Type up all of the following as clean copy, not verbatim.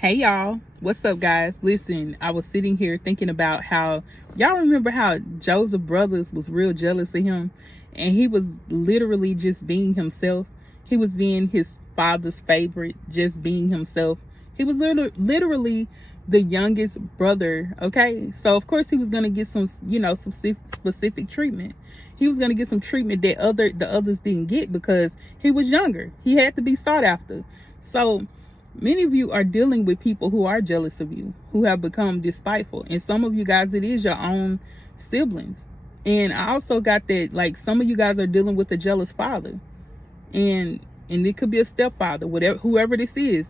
Hey y'all, what's up guys? Listen, I was sitting here thinking about how y'all remember how Joseph Brothers was real jealous of him, and he was literally just being himself. He was being his father's favorite, just being himself. He was literally the youngest brother, okay? So of course he was going to get some, some specific treatment. He was going to get some treatment that the others didn't get because he was younger. He had to be sought after. So many of you are dealing with people who are jealous of you, who have become despiteful. And some of you guys, it is your own siblings. And I also got that, like, some of you guys are dealing with a jealous father. And it could be a stepfather, whatever, whoever this is.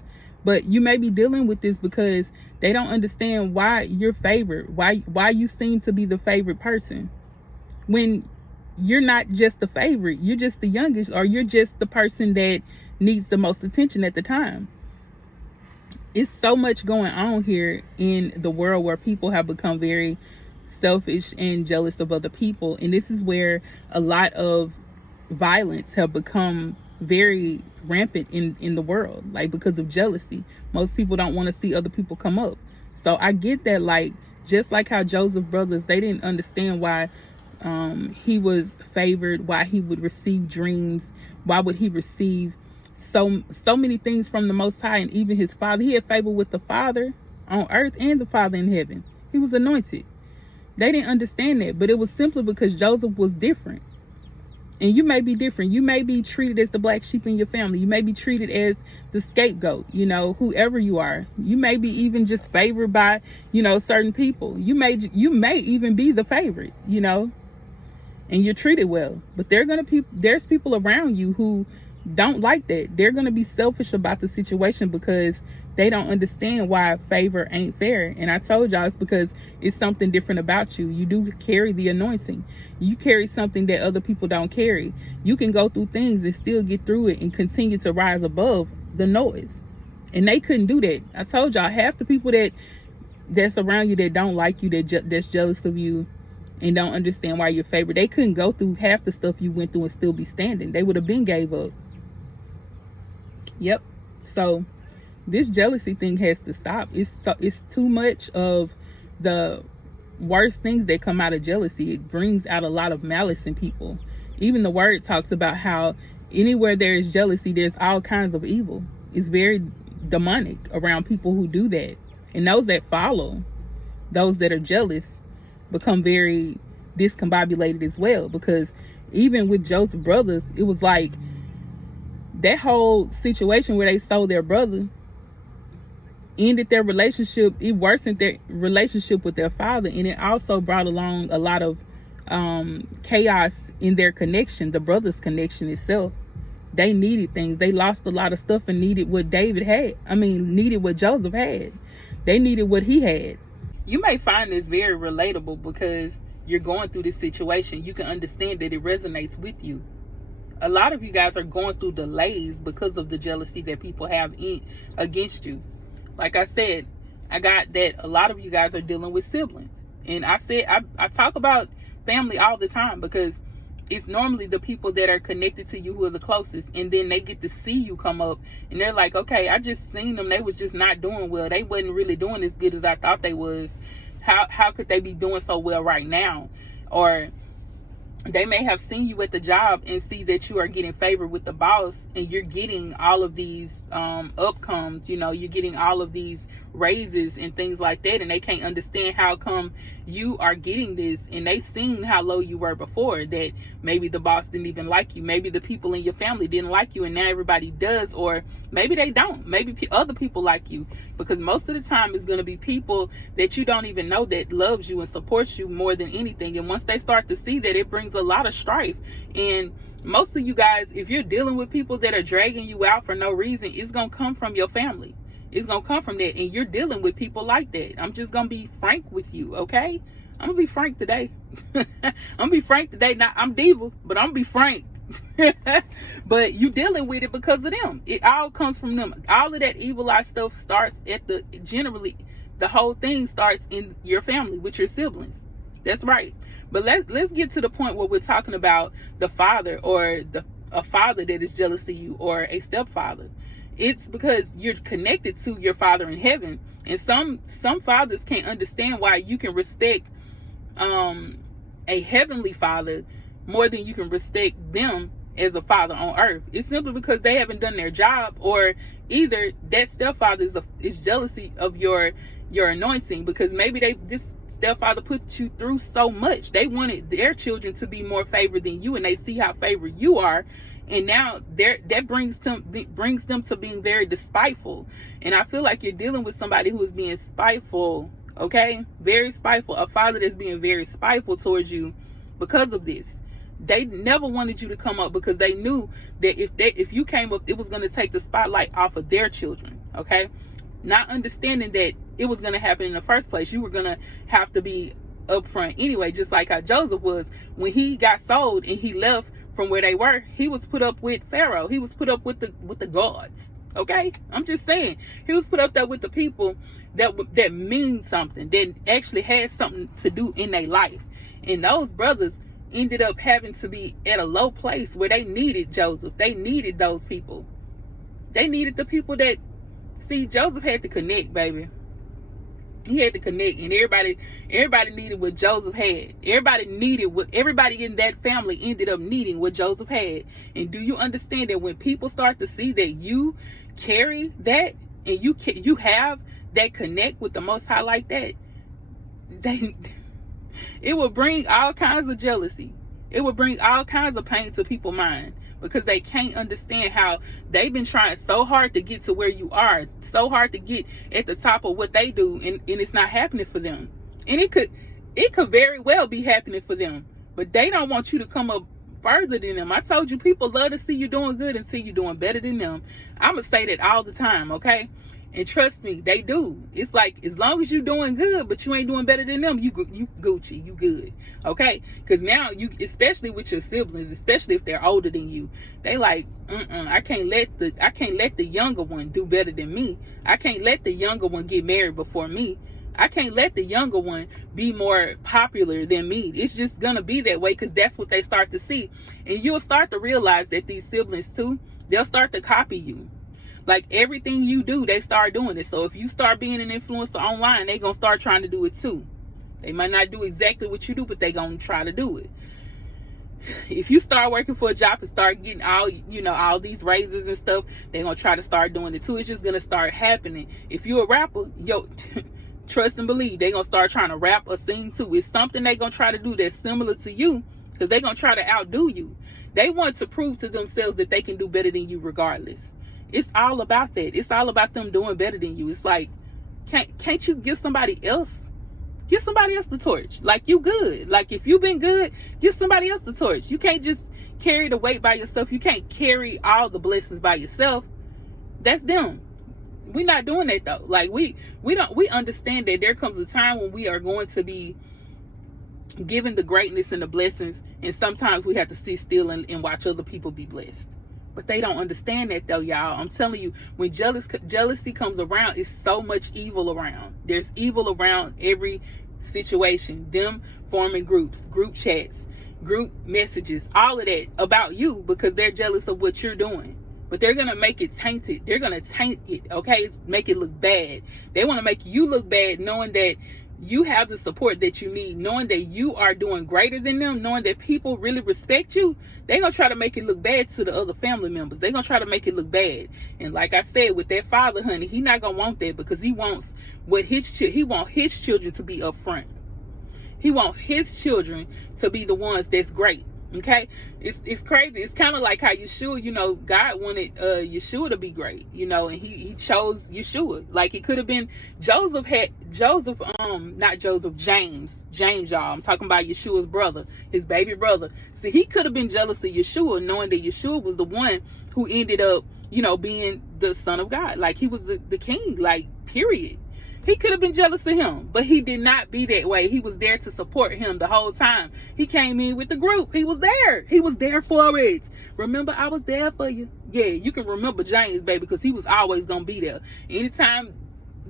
But you may be dealing with this because they don't understand why you're favored, why you seem to be the favorite person. When you're not just the favorite, you're just the youngest, or you're just the person that needs the most attention at the time. It's so much going on here in the world where people have become very selfish and jealous of other people. And this is where a lot of violence have become very rampant in the world, like because of jealousy. Most people don't want to see other people come up. So I get that, like, just like how Joseph Brothers, they didn't understand why he was favored, why he would receive dreams, why would he receive so many things from the Most High. And even his father, he had favor with the Father on earth and the Father in heaven. He was anointed. They didn't understand that, but it was simply because Joseph was different. And you may be different. You may be treated as the black sheep in your family. You may be treated as the scapegoat, whoever you are. You may be even just favored by, certain people. You may even be the favorite, and you're treated well. But there's people around you who don't like that. They're going to be selfish about the situation because they don't understand why favor ain't fair. And I told y'all, it's because it's something different about you. You do carry the anointing. You carry something that other people don't carry. You can go through things and still get through it and continue to rise above the noise. And they couldn't do that. I told y'all, half the people that's around you that don't like you, that's jealous of you and don't understand why you're favored, they couldn't go through half the stuff you went through and still be standing. They would have been gave up. Yep. So this jealousy thing has to stop. It's too much of the worst things that come out of jealousy. It brings out a lot of malice in people. Even the word talks about how anywhere there is jealousy, there's all kinds of evil. It's very demonic around people who do that. And those that follow, those that are jealous, become very discombobulated as well. Because even with Joseph Brothers, it was like that whole situation where they sold their brother ended their relationship. It worsened their relationship with their father, and it also brought along a lot of chaos in their connection, the brothers' connection itself. They needed things. They lost a lot of stuff and needed what needed what Joseph had. They needed what he had. You may find this very relatable because you're going through this situation. You can understand that it resonates with you. A lot of you guys are going through delays because of the jealousy that people have against you. Like I said, I got that a lot of you guys are dealing with siblings. And I talk about family all the time because it's normally the people that are connected to you who are the closest. And then they get to see you come up and they're like, okay, I just seen them. They was just not doing well. They wasn't really doing as good as I thought they was. How could they be doing so well right now? Or they may have seen you at the job and see that you are getting favored with the boss and you're getting all of these upcomes, you're getting all of these raises and things like that, and they can't understand how come you are getting this. And they seen how low you were before, that maybe the boss didn't even like you, maybe the people in your family didn't like you, and now everybody does. Or maybe they don't, maybe other people like you, because most of the time it's going to be people that you don't even know that loves you and supports you more than anything. And once they start to see that, it brings a lot of strife. And most of you guys, if you're dealing with people that are dragging you out for no reason, it's going to come from your family. It's going to come from that. And you're dealing with people like that. I'm just going to be frank with you, okay? I'm going to be frank today. I'm going to be frank today. Now, I'm Diva, but I'm going to be frank. But you dealing with it because of them. It all comes from them. All of that evil eye stuff starts generally, the whole thing starts in your family with your siblings. That's right. But let's get to the point where we're talking about the father, or a father that is jealous of you, or a stepfather. It's because you're connected to your Father in heaven. And some fathers can't understand why you can respect a heavenly father more than you can respect them as a father on earth. It's simply because they haven't done their job, or either that stepfather is jealousy of your anointing, because maybe this stepfather put you through so much. They wanted their children to be more favored than you, and they see how favored you are, and now that brings them to being very despiteful. And I feel like you're dealing with somebody who is being spiteful, okay? Very spiteful. A father that's being very spiteful towards you because of this. They never wanted you to come up because they knew that if you came up, it was going to take the spotlight off of their children, okay? Not understanding that it was going to happen in the first place. You were going to have to be upfront anyway, just like how Joseph was. When he got sold and he left from where they were, he was put up with Pharaoh. He was put up with the gods, okay? I'm just saying. He was put up there with the people that mean something, that actually had something to do in their life. And those brothers ended up having to be at a low place where they needed Joseph. They needed those people. They needed the people that, see, Joseph had to connect, baby. He had to connect, and everybody needed what Joseph had. Everybody in that family ended up needing what Joseph had. And do you understand that when people start to see that you carry that, and you have that connect with the Most High like that, it will bring all kinds of jealousy. It will bring all kinds of pain to people's mind, because they can't understand how they've been trying so hard to get to where you are, so hard to get at the top of what they do, and it's not happening for them. And it could very well be happening for them, but they don't want you to come up further than them. I told you, people love to see you doing good and see you doing better than them. I'm gonna say that all the time, okay? And trust me, they do. It's like, as long as you're doing good, but you ain't doing better than them, you Gucci, you good, okay? Because now you, especially with your siblings, especially if they're older than you, they like, I can't let the younger one do better than me. I can't let the younger one get married before me. I can't let the younger one be more popular than me. It's just gonna be that way, because that's what they start to see. And you'll start to realize that these siblings too, they'll start to copy you. Like, everything you do, they start doing it. So if you start being an influencer online, they gonna start trying to do it too. They might not do exactly what you do, but they gonna try to do it. If you start working for a job and start getting all these raises and stuff, they gonna try to start doing it too. It's just gonna start happening. If you're a rapper, trust and believe, they gonna start trying to rap or sing too. It's something they gonna try to do that's similar to you, because they gonna try to outdo you. They want to prove to themselves that they can do better than you regardless. It's all about that. It's all about them doing better than you. It's like, can't you give somebody else the torch? Like, you good. Like, if you've been good, give somebody else the torch. You can't just carry the weight by yourself. You can't carry all the blessings by yourself. That's them. We're not doing that though. Like, we understand that there comes a time when we are going to be given the greatness and the blessings, and sometimes we have to sit still and watch other people be blessed. But they don't understand that though, y'all. I'm telling you, when jealousy comes around, it's so much evil around. There's evil around every situation. Them forming groups, group chats, group messages, all of that about you, because they're jealous of what you're doing. But they're gonna make it tainted. They're gonna taint it, okay? Make it look bad. They want to make you look bad, knowing that you have the support that you need, knowing that you are doing greater than them, knowing that people really respect you. They're going to try to make it look bad to the other family members. They're going to try to make it look bad. And like I said, with that father, honey, he not going to want that, because he wants he want his children to be up front. He wants his children to be the ones that's great. Okay, it's crazy. It's kind of like how Yeshua, God wanted Yeshua to be great, and he chose Yeshua. Like, it could have been James, y'all. I'm talking about Yeshua's brother, his baby brother. See, he could have been jealous of Yeshua, knowing that Yeshua was the one who ended up, being the son of God. Like, he was the king, like, period. He could have been jealous of him, but he did not be that way. He was there to support him the whole time. He came in with the group. He was there. He was there for it. Remember, I was there for you. Yeah, you can remember James, baby, because he was always going to be there. Anytime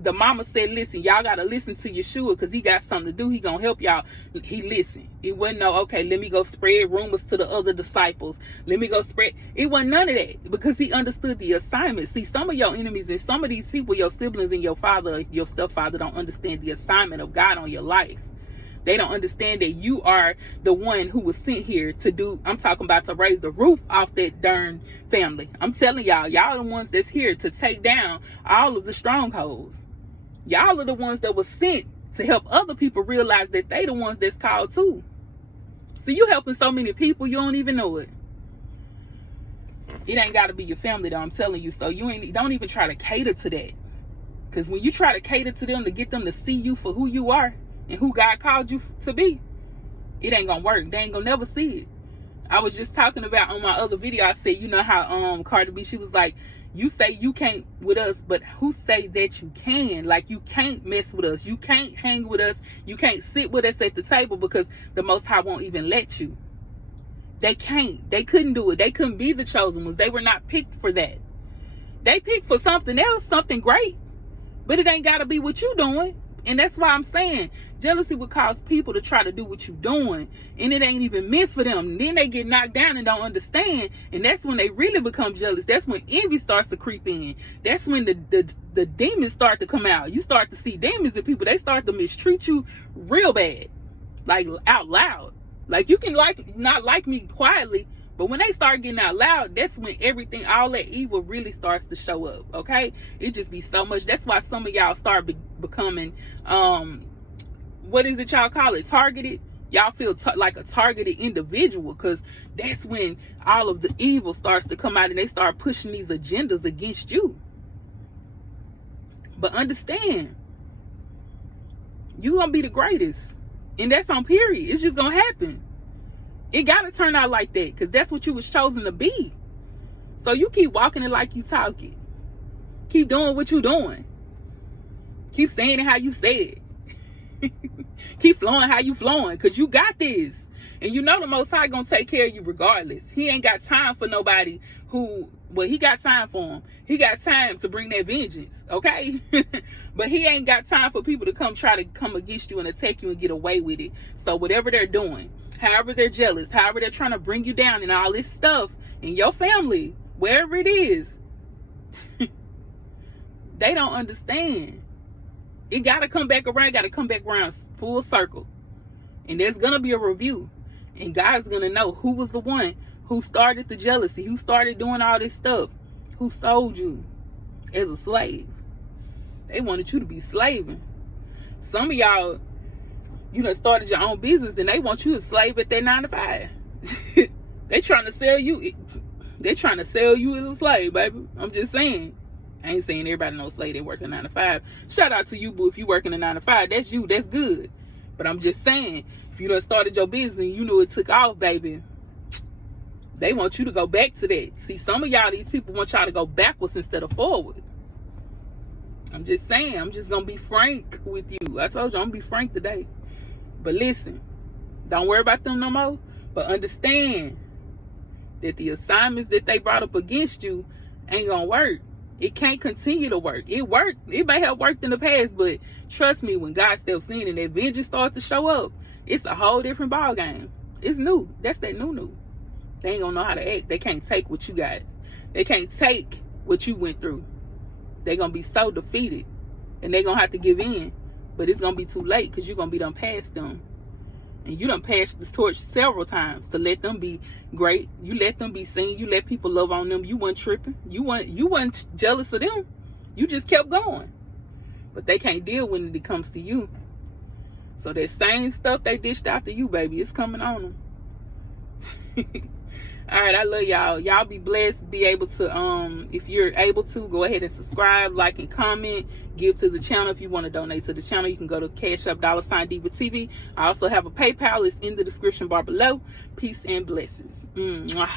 the mama said, listen, y'all got to listen to Yeshua because he got something to do. He going to help y'all. He listened. It wasn't no, okay, let me go spread rumors to the other disciples. Let me go spread. It wasn't none of that because he understood the assignment. See, some of your enemies and some of these people, your siblings and your father, your stepfather, don't understand the assignment of God on your life. They don't understand that you are the one who was sent here to do, I'm talking about to raise the roof off that darn family. I'm telling y'all, y'all are the ones that's here to take down all of the strongholds. Y'all are the ones that was sent to help other people realize that they the ones that's called too. So you helping so many people, you don't even know it. It ain't got to be your family though, I'm telling you. So don't even try to cater to that. Because when you try to cater to them to get them to see you for who you are and who God called you to be, it ain't gonna work. They ain't gonna never see it. I was just talking about on my other video, I said, you know how Cardi B, she was like, you say you can't with us, but who say that you can? Like, you can't mess with us. You can't hang with us. You can't sit with us at the table because the Most High won't even let you. They can't. They couldn't do it. They couldn't be the chosen ones. They were not picked for that. They picked for something else, something great. But it ain't got to be what you doing. And that's why I'm saying jealousy would cause people to try to do what you're doing, and it ain't even meant for them. And then they get knocked down and don't understand, and that's when they really become jealous. That's when envy starts to creep in. That's when the demons start to come out. You start to see demons in people. They start to mistreat you real bad, like out loud. Like, you can not like me quietly, but when they start getting out loud, that's when everything, all that evil really starts to show up, okay? It just be so much. That's why some of y'all start becoming, what is it y'all call it? Targeted. Y'all feel like a targeted individual, because that's when all of the evil starts to come out and they start pushing these agendas against you. But understand, you're going to be the greatest. And that's on period. It's just going to happen. It got to turn out like that because that's what you was chosen to be. So you keep walking it like you talking. Keep doing what you doing. Keep saying it how you say it. Keep flowing how you flowing because you got this. And you know the Most High going to take care of you regardless. He ain't got time for nobody who, well, he got time for him. He got time to bring that vengeance, okay? But he ain't got time for people to try to come against you and attack you and get away with it. So whatever they're doing, however they're jealous, however they're trying to bring you down and all this stuff in your family, wherever it is, they don't understand. It got to come back around, full circle. And there's going to be a review. And God's going to know who was the one who started the jealousy, who started doing all this stuff, who sold you as a slave. They wanted you to be slaving. Some of y'all, you done started your own business and they want you to slave at that 9 to 5. They trying to sell you. They trying to sell you as a slave, baby. I'm just saying. I ain't saying everybody knows slave they working 9 to 5. Shout out to you, boo, if you working a 9 to 5. That's you. That's good. But I'm just saying, if you done started your business and you knew it took off, baby, they want you to go back to that. See, some of y'all, these people want y'all to go backwards instead of forward. I'm just saying. I'm just going to be frank with you. I told you I'm going to be frank today. But listen, don't worry about them no more. But understand that the assignments that they brought up against you ain't going to work. It can't continue to work. It worked. It may have worked in the past, but trust me, when God steps in and that vengeance starts to show up, it's a whole different ball game. It's new. That's that new. They ain't gonna know how to act. They can't take what you got. They can't take what you went through. They're gonna be so defeated, and they're gonna have to give in. But it's gonna be too late because you're gonna be done past them. And you done passed this torch several times to let them be great. You let them be seen. You let people love on them. You weren't tripping. You weren't jealous of them. You just kept going. But they can't deal when it comes to you. So that same stuff they dished out to you, baby, it's coming on them. All right, I love y'all. Y'all be blessed. Be able to, if you're able to, go ahead and subscribe, like, and comment. Give to the channel. If you want to donate to the channel, you can go to CashApp DivaTV. I also have a PayPal. It's in the description bar below. Peace and blessings. Mwah.